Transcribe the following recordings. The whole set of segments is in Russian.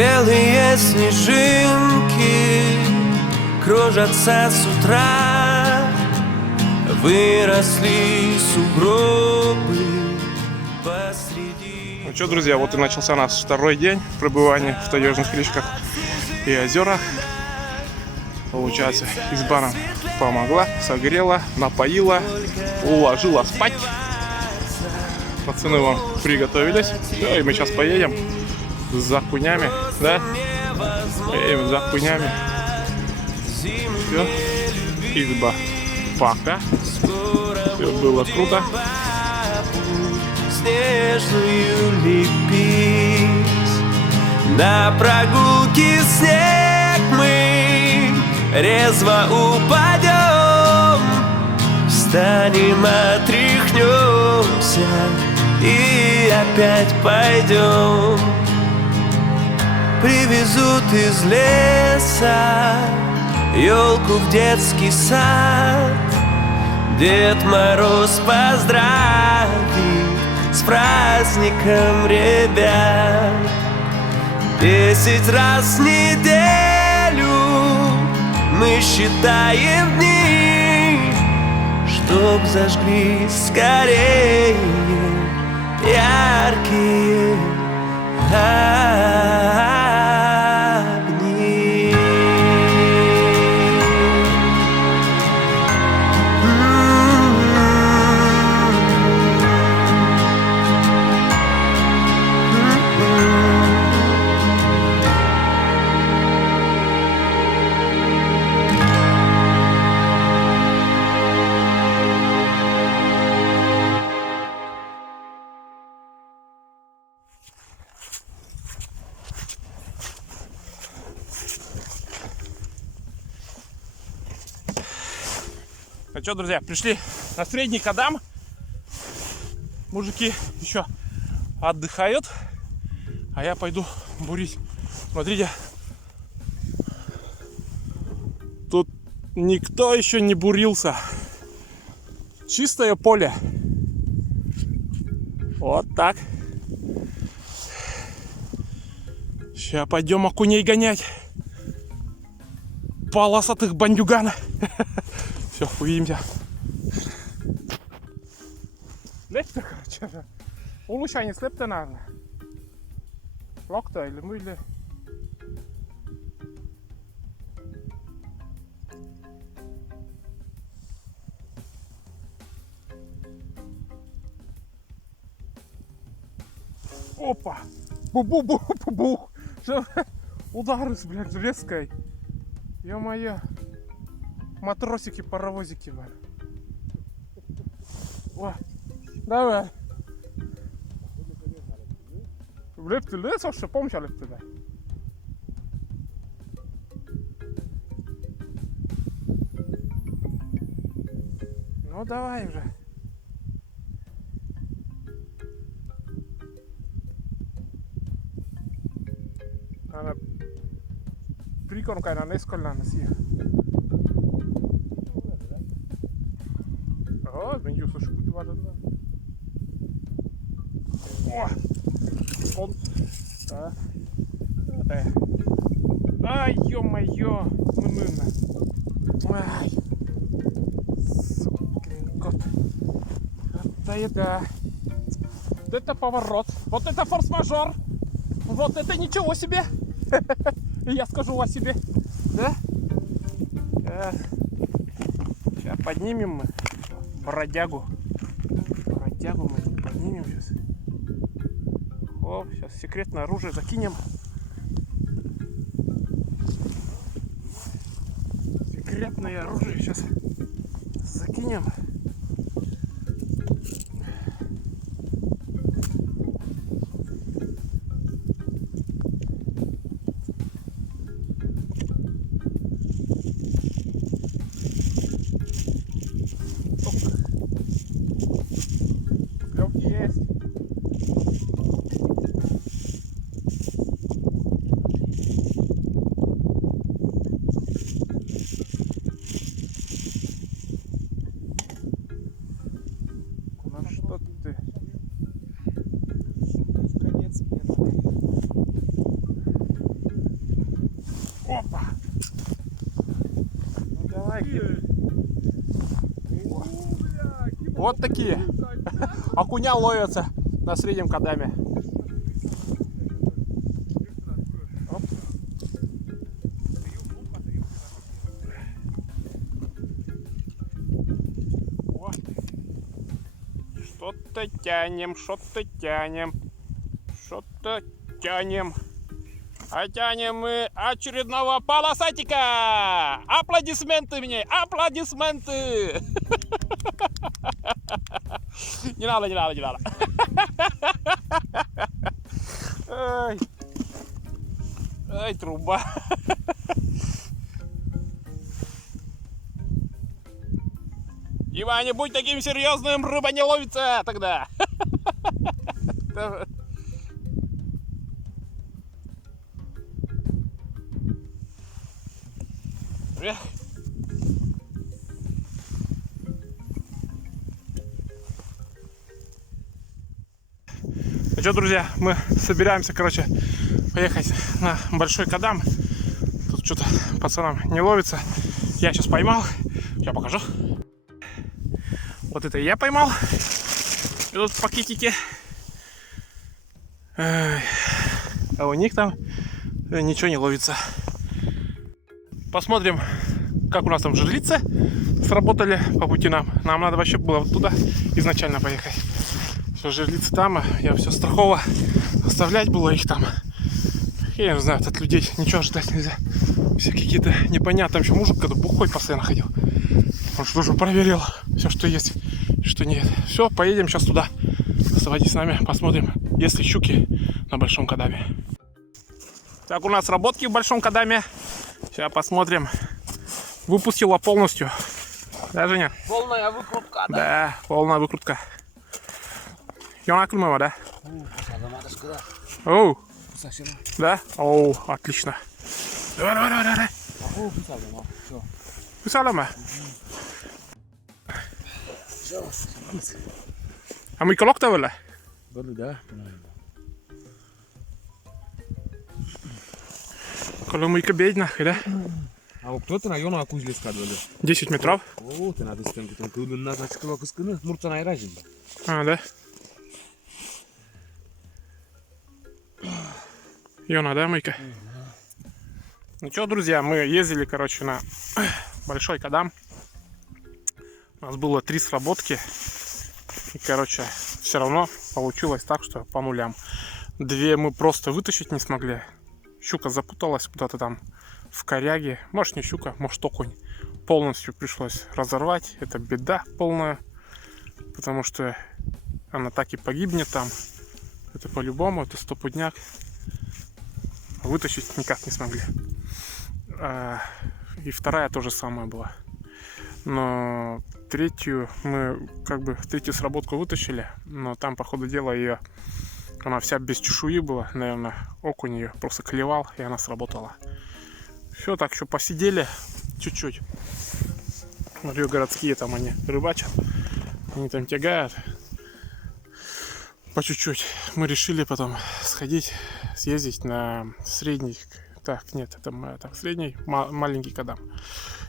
Белые снежинки кружатся с утра, выросли сугробы посреди. Ну что, друзья, вот и начался наш второй день пребывания в таежных речках и озерах. Получается, изба нам помогла, согрела, напоила, уложила спать. Пацаны вам приготовились. Да, и мы сейчас поедем за кунями, да? Поедем за кунями. Все, изба пока. Все было круто. Снежную лепить. На прогулке снег мы резво упадем, встанем, отряхнемся и опять пойдем. Привезут из леса елку в детский сад, Дед Мороз поздравит с праздником ребят. 10 раз в неделю мы считаем дни, чтоб зажглись скорее яркие огни. Ну что, друзья, пришли на средний Кадам. Мужики еще отдыхают, а я пойду бурить. Смотрите, тут никто еще не бурился. Чистое поле. Вот так. Сейчас пойдем окуней гонять. Полосатых бандюгана. Все, увидимся. Лепта, короче. Улучшение слепта, наверное. Локта или мы, или... Опа! Бу-бу-бу-бу-бух! Ударус, блядь, железкой. Ё-моё. Матросики, паровозики, блядь. О, давай. Лепти лес, а что помощь лепти, да? Ну давай уже. Она прикормка на несколько на сия. Ben diyor şu kutu var da. Он. Ай, ё-моё, мына. Ай. Сукин кот. Да еда. Вот это поворот. Вот это форс-мажор. Вот это ничего себе. Я скажу о себе. Да? Сейчас поднимем мы. Бродягу. Бродягу мы поднимем сейчас. О, сейчас секретное оружие закинем. Секретное оружие сейчас закинем. Есть. Опа. Ну давай, вот такие окуня ловятся на среднем кадаме. Оп. О. Что-то тянем, что-то тянем, что-то тянем. А тянем мы очередного полосатика! Аплодисменты мне! Аплодисменты! Не надо, не надо, не надо. Ай, ай, труба. Дима, не будь таким серьезным, рыба не ловится тогда. Эх. Ну что, друзья, мы собираемся, короче, поехать на большой кадам. Тут что-то пацанам не ловится. Я сейчас поймал. Сейчас покажу. Вот это я поймал. И тут в пакетике. А у них там ничего не ловится. Посмотрим, как у нас там жерлицы сработали по пути нам. Нам надо вообще было вот туда изначально поехать. Все, жерлицы там, я все страхово оставлять было их там. Я не знаю, от людей ничего ожидать нельзя. Все какие-то непонятные. Там еще мужик, когда бухой постоянно ходил. Он что же проверил все, что есть, что нет. Все, поедем сейчас туда. Оставайтесь с нами, посмотрим, есть ли щуки на большом кадаме. Так, у нас работки в большом кадаме. Сейчас посмотрим. Выпустила полностью. Да, Женя? Полная выкрутка, да? Да, полная выкрутка. Йона клюнула, да? Оу. Да? Оу, отлично. Давай, давай, давай, давай. Писала. А мы колок-то были? Да. Коломойка бедна, да? А кто-то на Йона кузли складывали. 10 метров. О, ты надо стенку, там ты на зачкова кусканы, мурта найражен. А, да? Йона, да, мойка? Ну что, друзья, мы ездили, короче, на большой кадам. У нас было 3 сработки. И, короче, все равно получилось так, что по нулям. 2 мы просто вытащить не смогли. Щука запуталась куда-то там в коряге. Может, не щука, может, окунь. Полностью пришлось разорвать. Это беда полная. Потому что она так и погибнет там. Это по-любому, это стопудняк. Вытащить никак не смогли. И вторая тоже самое была. Но третью мы третью сработку вытащили. Но там, по ходу дела, она вся без чешуи была. Наверное, окунь ее просто клевал, и она сработала. Все, так еще посидели чуть-чуть. Смотрю, городские там они рыбачат. Они там тягают. По чуть-чуть. Мы решили потом съездить на средний. Так, нет, это средний, маленький кадам.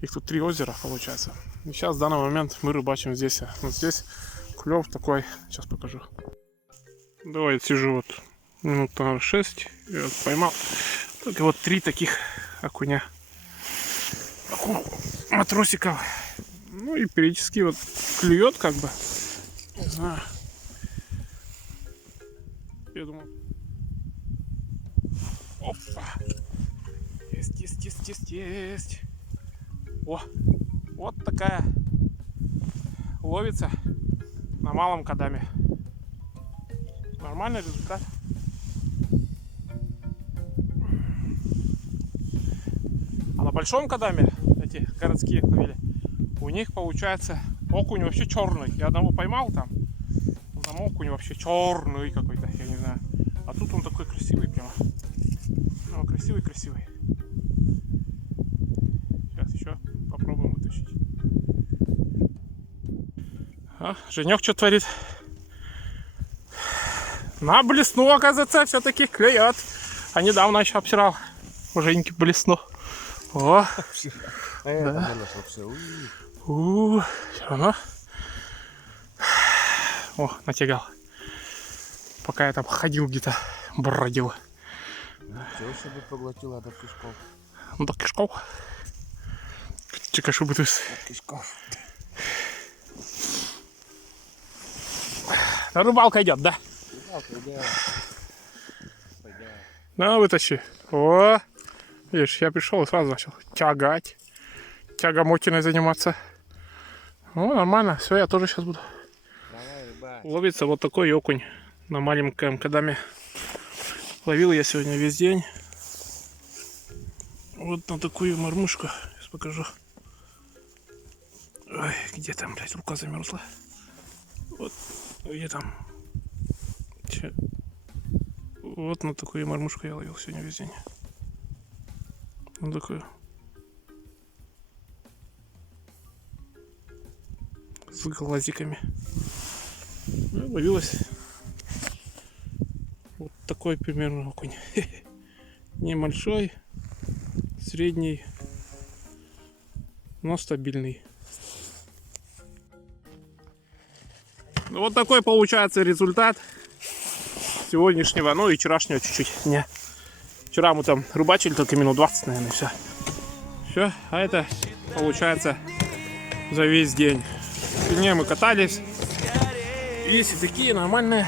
Их тут 3 озера получается. И сейчас в данный момент мы рыбачим здесь. Вот здесь клев такой. Сейчас покажу. Давай, сижу вот минут 6. И вот поймал только вот 3 таких окуня. Матросиков. Ну и периодически вот клюет как бы. Не знаю. Я думал. Опа. Есть. О, вот такая ловится на малом кадаме. Нормальный результат. А на большом кадаме эти городские ловили, у них получается окунь вообще черный. Я одного поймал там окунь вообще черный какой-то, я не знаю. А тут он такой красивый прямо. Ну, красивый. Сейчас еще попробуем вытащить. Женек что творит? На блесну, оказывается, все-таки клюет. А недавно еще обсирал. Женьки блеснул. О, Да. Все равно. О, натягал. Пока я там ходил где-то, бродил. себе поглотила до кишков. До кишков. Чекай, чтобы ты... Кишков. Рыбалка идет, да? На, вытащи. О, видишь, я пришел и сразу начал тягать. Тягомотиной заниматься. Ну, нормально. Все, я тоже сейчас буду. Давай, рыбак. Ловится вот такой окунь на маленьком кадаме. Ловил я сегодня весь день. Вот на такую мормышку. Сейчас покажу. Ой, где там, блядь, рука замерзла. Вот, где там? Вот на такую мормышку я ловил сегодня весь день. Вот такую. С глазиками. Ну, ловилась. Вот такой примерно окунь. Небольшой, средний, но стабильный. Ну, вот такой получается результат сегодняшнего, ну и вчерашнего чуть-чуть. Не. Вчера мы там рыбачили только минут 20, наверное, все. Все, а это получается за весь день. Сегодня мы катались. Есть и такие нормальные.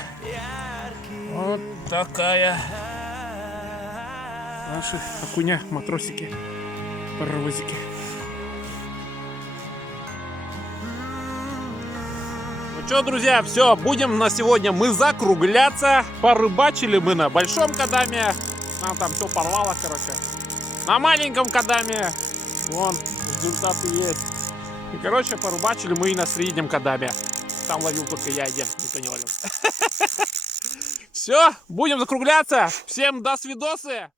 Вот такая. Наши окуня, матросики, паровозики. Ну что, друзья, все, будем на сегодня мы закругляться. Порыбачили мы на большом кадаме. Нам там все порвало, короче. На маленьком кадаме. Вон, результаты есть. И, короче, порыбачили мы и на среднем кадаме. Там ловил только я один, никто не ловил. Все, будем закругляться. Всем до свидосы.